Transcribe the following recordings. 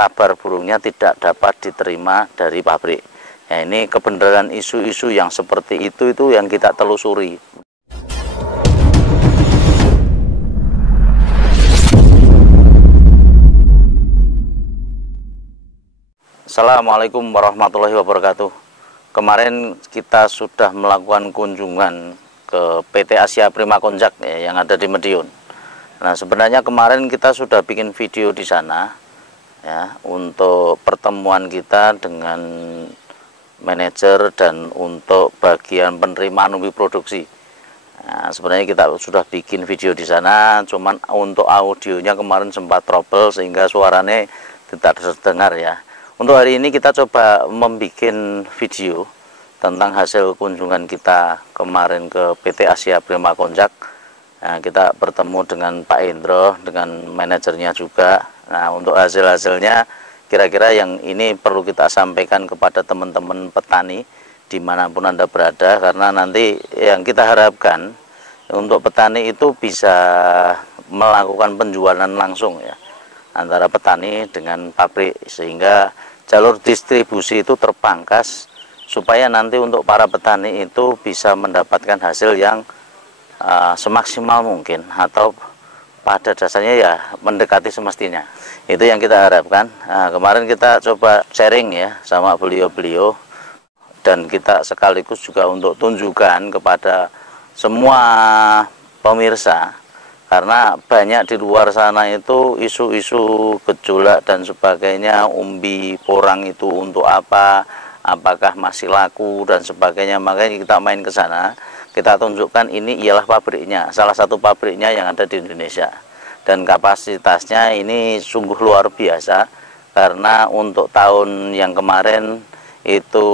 kabar burungnya tidak dapat diterima dari pabrik. Ya, ini kebenaran isu-isu yang seperti itu yang kita telusuri. Assalamualaikum warahmatullahi wabarakatuh. Kemarin kita sudah melakukan kunjungan ke PT Asia Prima Konjak ya, yang ada di Madiun. Nah, sebenarnya kemarin kita sudah bikin video di sana ya, untuk pertemuan kita dengan manajer dan untuk bagian penerimaan umbi produksi. Nah, sebenarnya kita sudah bikin video di sana, cuman untuk audionya kemarin sempat trouble sehingga suaranya tidak terdengar ya. Untuk hari ini kita coba membuat video tentang hasil kunjungan kita kemarin ke PT Asia Prima Konjak. Nah, kita bertemu dengan Pak Indro, dengan manajernya juga. Nah, untuk hasil-hasilnya kira-kira yang ini perlu kita sampaikan kepada teman-teman petani dimanapun Anda berada, karena nanti yang kita harapkan untuk petani itu bisa melakukan penjualan langsung ya, antara petani dengan pabrik, sehingga jalur distribusi itu terpangkas supaya nanti untuk para petani itu bisa mendapatkan hasil yang semaksimal mungkin, atau pada dasarnya ya mendekati semestinya. Itu yang kita harapkan. Nah, kemarin kita coba sharing ya sama beliau-beliau, dan kita sekaligus juga untuk tunjukkan kepada semua pemirsa, karena banyak di luar sana itu isu-isu gejolak dan sebagainya, umbi porang itu untuk apa, apakah masih laku dan sebagainya. Makanya kita main ke sana, kita tunjukkan ini ialah pabriknya, salah satu pabriknya yang ada di Indonesia, dan kapasitasnya ini sungguh luar biasa, karena untuk tahun yang kemarin itu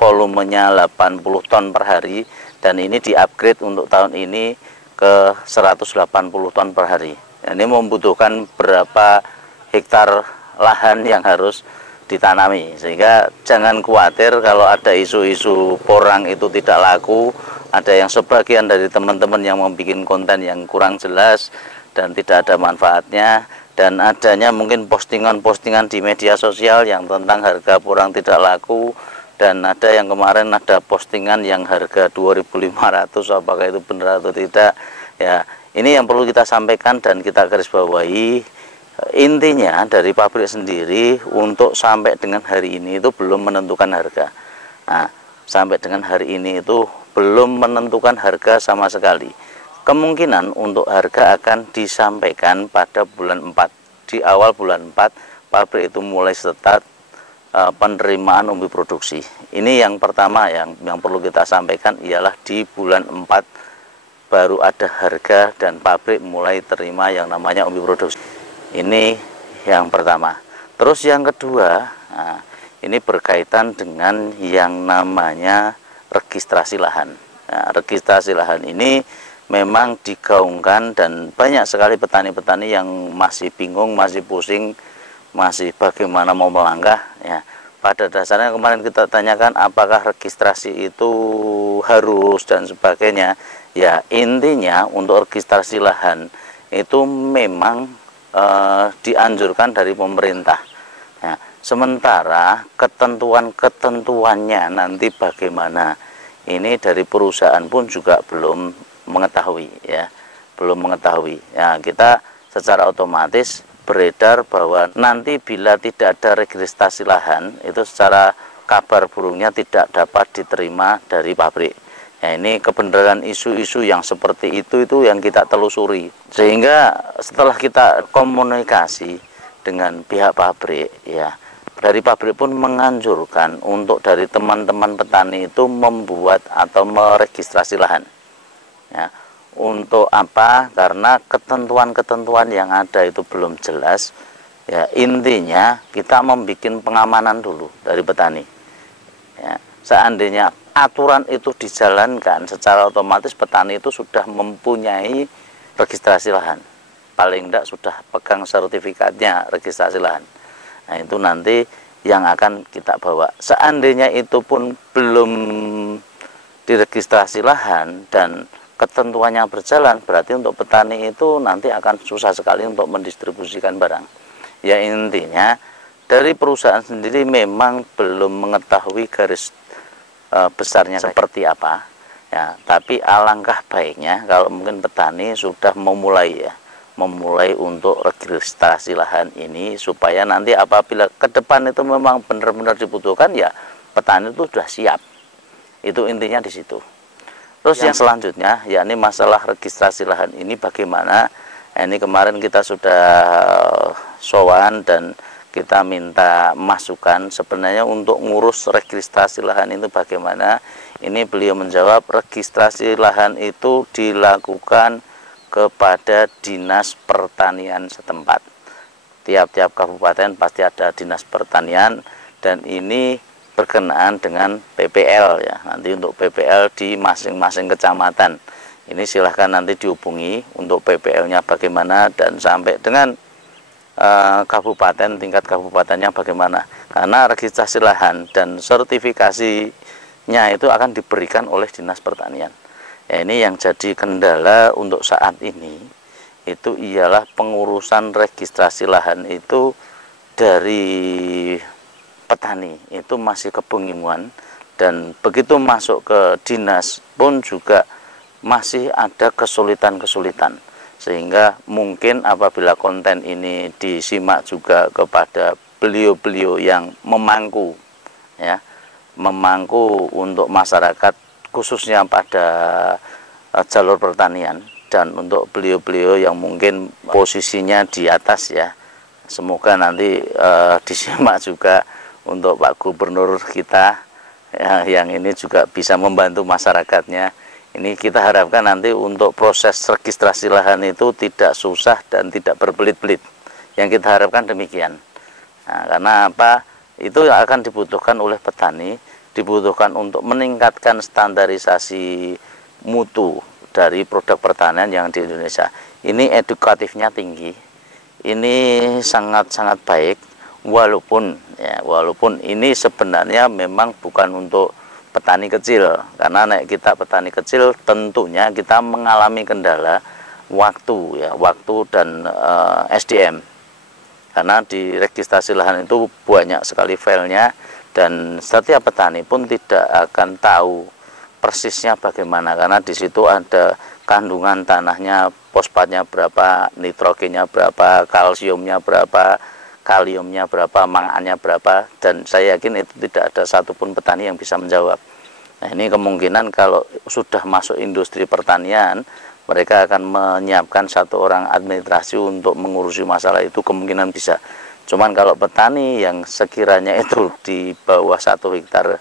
volumenya 80 ton per hari, dan ini di-upgrade untuk tahun ini ke 180 ton per hari. Ini membutuhkan berapa hektar lahan yang harus ditanami, sehingga jangan khawatir kalau ada isu-isu porang itu tidak laku. Ada yang sebagian dari teman-teman yang membuat konten yang kurang jelas dan tidak ada manfaatnya, dan adanya mungkin postingan-postingan di media sosial yang tentang harga porang tidak laku, dan ada yang kemarin ada postingan yang harga 2.500, apakah itu benar atau tidak ya. Ini yang perlu kita sampaikan dan kita garis bawahi. Intinya dari pabrik sendiri untuk sampai dengan hari ini itu belum menentukan harga. Nah, sampai dengan hari ini itu belum menentukan harga sama sekali. Kemungkinan untuk harga akan disampaikan pada bulan 4. Di awal bulan 4 pabrik itu mulai start penerimaan umbi produksi. Ini yang pertama yang perlu kita sampaikan, ialah di bulan 4 baru ada harga dan pabrik mulai terima yang namanya umbi produksi. Ini yang pertama. Terus yang kedua, nah, ini berkaitan dengan yang namanya registrasi lahan. Nah, registrasi lahan ini memang digaungkan, dan banyak sekali petani-petani yang masih bingung, masih pusing, masih bagaimana mau melangkah ya. Pada dasarnya kemarin kita tanyakan apakah registrasi itu harus dan sebagainya ya. Intinya untuk registrasi lahan itu memang dianjurkan dari pemerintah ya. Sementara ketentuan-ketentuannya nanti bagaimana, ini dari perusahaan pun juga belum mengetahui ya, belum mengetahui ya. Kita secara otomatis beredar bahwa nanti bila tidak ada registrasi lahan itu secara kabar burungnya tidak dapat diterima dari pabrik. Ya, ini kebenaran isu-isu yang seperti itu yang kita telusuri, sehingga setelah kita komunikasi dengan pihak pabrik ya, dari pabrik pun menganjurkan untuk dari teman-teman petani itu membuat atau meregistrasi lahan ya. Untuk apa? Karena ketentuan-ketentuan yang ada itu belum jelas ya. Intinya kita membuat pengamanan dulu dari petani ya. Seandainya aturan itu dijalankan, secara otomatis petani itu sudah mempunyai registrasi lahan, paling tidak sudah pegang sertifikatnya registrasi lahan. Nah, itu nanti yang akan kita bawa. Seandainya itu pun belum diregistrasi lahan dan ketentuannya berjalan, berarti untuk petani itu nanti akan susah sekali untuk mendistribusikan barang Ya intinya dari perusahaan sendiri memang belum mengetahui garis besarnya seperti apa ya, tapi alangkah baiknya kalau mungkin petani sudah memulai untuk registrasi lahan ini, supaya nanti apabila ke depan itu memang benar-benar dibutuhkan, ya petani itu sudah siap. Itu intinya di situ. Terus yang selanjutnya yakni masalah registrasi lahan ini bagaimana. Ini kemarin kita sudah sowan dan kita minta masukan sebenarnya untuk ngurus registrasi lahan itu bagaimana. Ini beliau menjawab registrasi lahan itu dilakukan kepada dinas pertanian setempat. Tiap-tiap kabupaten pasti ada dinas pertanian, dan ini berkenaan dengan PPL ya. Nanti untuk PPL di masing-masing kecamatan ini silahkan nanti dihubungi untuk PPL-nya bagaimana, dan sampai dengan kabupaten, tingkat kabupatennya bagaimana, karena registrasi lahan dan sertifikasinya itu akan diberikan oleh dinas pertanian. Ya, ini yang jadi kendala untuk saat ini itu ialah pengurusan registrasi lahan itu dari petani itu masih kebingungan, dan begitu masuk ke dinas pun juga masih ada kesulitan-kesulitan. Sehingga mungkin apabila konten ini disimak juga kepada beliau-beliau yang memangku ya, memangku untuk masyarakat khususnya pada jalur pertanian, dan untuk beliau-beliau yang mungkin posisinya di atas ya, semoga nanti disimak juga untuk Pak Gubernur kita ya, yang ini juga bisa membantu masyarakatnya. Ini kita harapkan nanti untuk proses registrasi lahan itu tidak susah dan tidak berbelit-belit. Yang kita harapkan demikian. Nah, karena apa? Itu akan dibutuhkan oleh petani, dibutuhkan untuk meningkatkan standarisasi mutu dari produk pertanian yang di Indonesia. Ini edukatifnya tinggi. Ini sangat-sangat baik, walaupun ini sebenarnya memang bukan untuk petani kecil, karena kita petani kecil tentunya kita mengalami kendala waktu dan SDM, karena di registrasi lahan itu banyak sekali filenya, dan setiap petani pun tidak akan tahu persisnya bagaimana, karena di situ ada kandungan tanahnya, fosfatnya berapa, nitrogennya berapa, kalsiumnya berapa, kaliumnya berapa, mangannya berapa, dan saya yakin itu tidak ada satupun petani yang bisa menjawab. Nah, ini kemungkinan kalau sudah masuk industri pertanian, mereka akan menyiapkan satu orang administrasi untuk mengurusi masalah itu, kemungkinan bisa. Cuman kalau petani yang sekiranya itu di bawah 1 hektar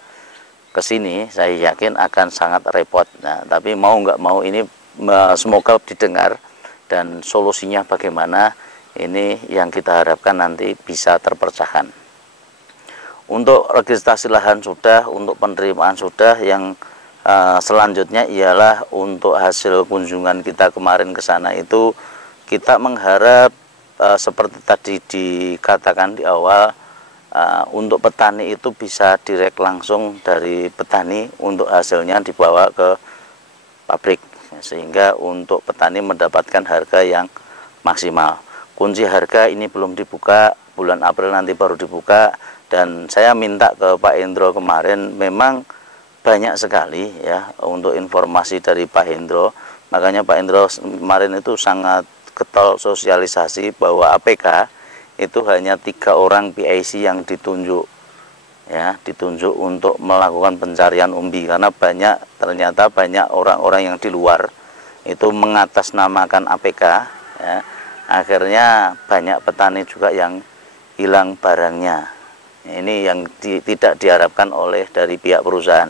ke sini, saya yakin akan sangat repot. Nah, tapi mau nggak mau ini semoga didengar, dan solusinya bagaimana, ini yang kita harapkan nanti bisa terpecahkan. Untuk registrasi lahan sudah, untuk penerimaan sudah, yang selanjutnya ialah untuk hasil kunjungan kita kemarin ke sana itu kita mengharap seperti tadi dikatakan di awal, untuk petani itu bisa direct langsung dari petani untuk hasilnya dibawa ke pabrik, sehingga untuk petani mendapatkan harga yang maksimal. Kunci harga ini belum dibuka, bulan April nanti baru dibuka, dan saya minta ke Pak Hendro kemarin, memang banyak sekali ya untuk informasi dari Pak Hendro, makanya Pak Hendro kemarin itu sangat getol sosialisasi bahwa APK itu hanya 3 orang PIC yang ditunjuk ya, ditunjuk untuk melakukan pencarian umbi, karena ternyata banyak orang-orang yang di luar itu mengatasnamakan APK ya. Akhirnya banyak petani juga yang hilang barangnya. Ini yang tidak diharapkan oleh dari pihak perusahaan.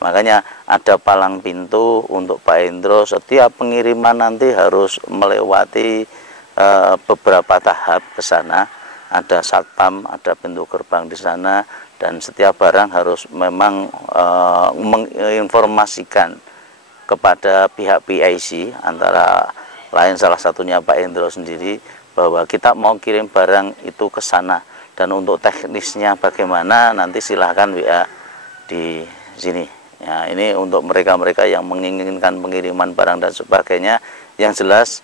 Makanya ada palang pintu untuk Pak Hendro, setiap pengiriman nanti harus melewati beberapa tahap ke sana. Ada satpam, ada pintu gerbang di sana, dan setiap barang harus memang menginformasikan kepada pihak PIC, antara lain salah satunya Pak Hendro sendiri, bahwa kita mau kirim barang itu ke sana, dan untuk teknisnya bagaimana nanti silahkan WA di sini ya. Ini untuk mereka-mereka yang menginginkan pengiriman barang dan sebagainya, yang jelas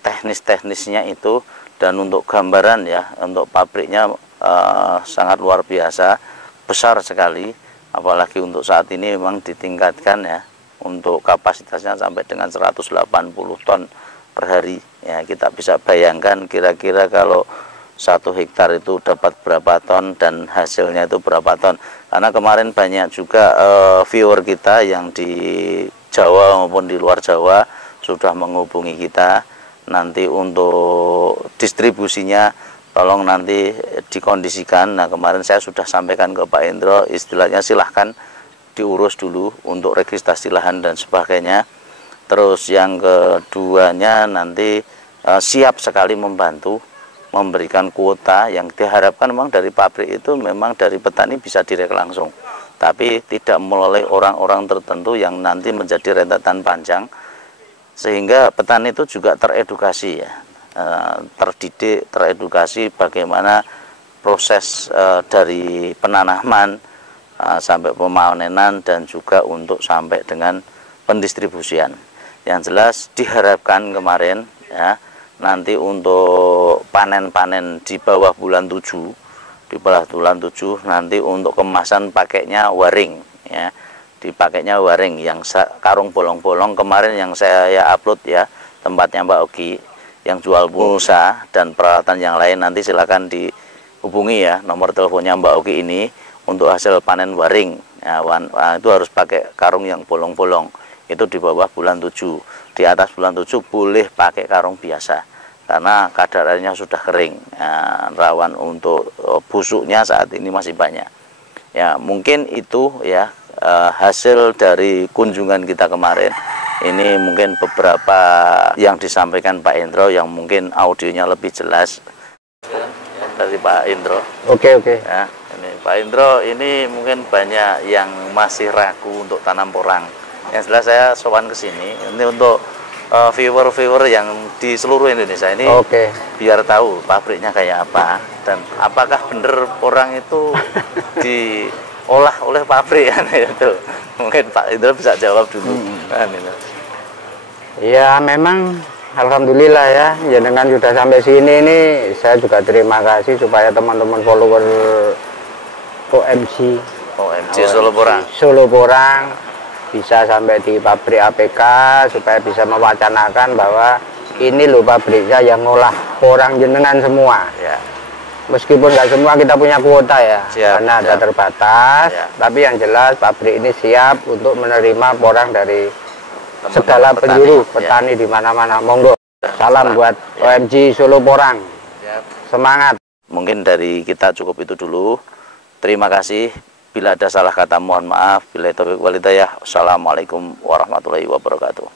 teknis-teknisnya itu Dan untuk gambaran ya, untuk pabriknya sangat luar biasa, besar sekali, apalagi untuk saat ini memang ditingkatkan ya, untuk kapasitasnya sampai dengan 180 ton per hari ya. Kita bisa bayangkan kira-kira kalau 1 hektar itu dapat berapa ton dan hasilnya itu berapa ton. Karena kemarin banyak juga viewer kita yang di Jawa maupun di luar Jawa sudah menghubungi kita. Nanti untuk distribusinya tolong nanti dikondisikan. Nah, kemarin saya sudah sampaikan ke Pak Indro, istilahnya silahkan diurus dulu untuk registrasi lahan dan sebagainya. Terus yang keduanya nanti siap sekali membantu memberikan kuota yang diharapkan memang dari pabrik itu, memang dari petani bisa direk langsung, tapi tidak melalui orang-orang tertentu yang nanti menjadi rentetan panjang, sehingga petani itu juga teredukasi ya, terdidik, teredukasi bagaimana proses dari penanaman sampai pemanenan dan juga untuk sampai dengan pendistribusian. Yang jelas diharapkan kemarin ya, nanti untuk panen-panen di bawah bulan 7, nanti untuk kemasan pakainya waring ya, dipakainya waring yang karung bolong-bolong. Kemarin yang saya upload ya, tempatnya Mbak Ogi yang jual pulsa dan peralatan yang lain, nanti silakan dihubungi ya, nomor teleponnya Mbak Ogi ini untuk hasil panen waring ya. Itu harus pakai karung yang bolong-bolong, itu di bawah bulan 7. Di atas bulan 7 boleh pakai karung biasa karena kadar airnya sudah kering ya, rawan untuk busuknya saat ini masih banyak ya. Mungkin itu ya hasil dari kunjungan kita kemarin. Ini mungkin beberapa yang disampaikan Pak Indro yang mungkin audionya lebih jelas dari Pak Indro. Oke. Ya, ini Pak Indro, ini mungkin banyak yang masih ragu untuk tanam porang. Yang jelas saya sowan ke sini ini untuk viewer-viewer yang di seluruh Indonesia ini, biar tahu pabriknya kayak apa dan apakah benar porang itu diolah oleh pabrik kan itu. Mungkin Pak Indro bisa jawab dulu. Ya memang alhamdulillah ya, dengan sudah sampai sini ini saya juga terima kasih supaya teman-teman follower OMG Solo Porang bisa sampai di pabrik APK, supaya bisa mewacanakan bahwa ini loh pabriknya yang ngolah porang jenengan semua ya. Meskipun nggak semua kita punya kuota ya, karena ada terbatas ya. Tapi yang jelas pabrik ini siap untuk menerima porang dari segala penjuru petani di mana-mana. Monggo, salam buat OMG Solo Porang. Semangat. Mungkin dari kita cukup itu dulu. Terima kasih. Bila ada salah kata mohon maaf. Bila taufiq wal hidayah. Wassalamualaikum warahmatullahi wabarakatuh.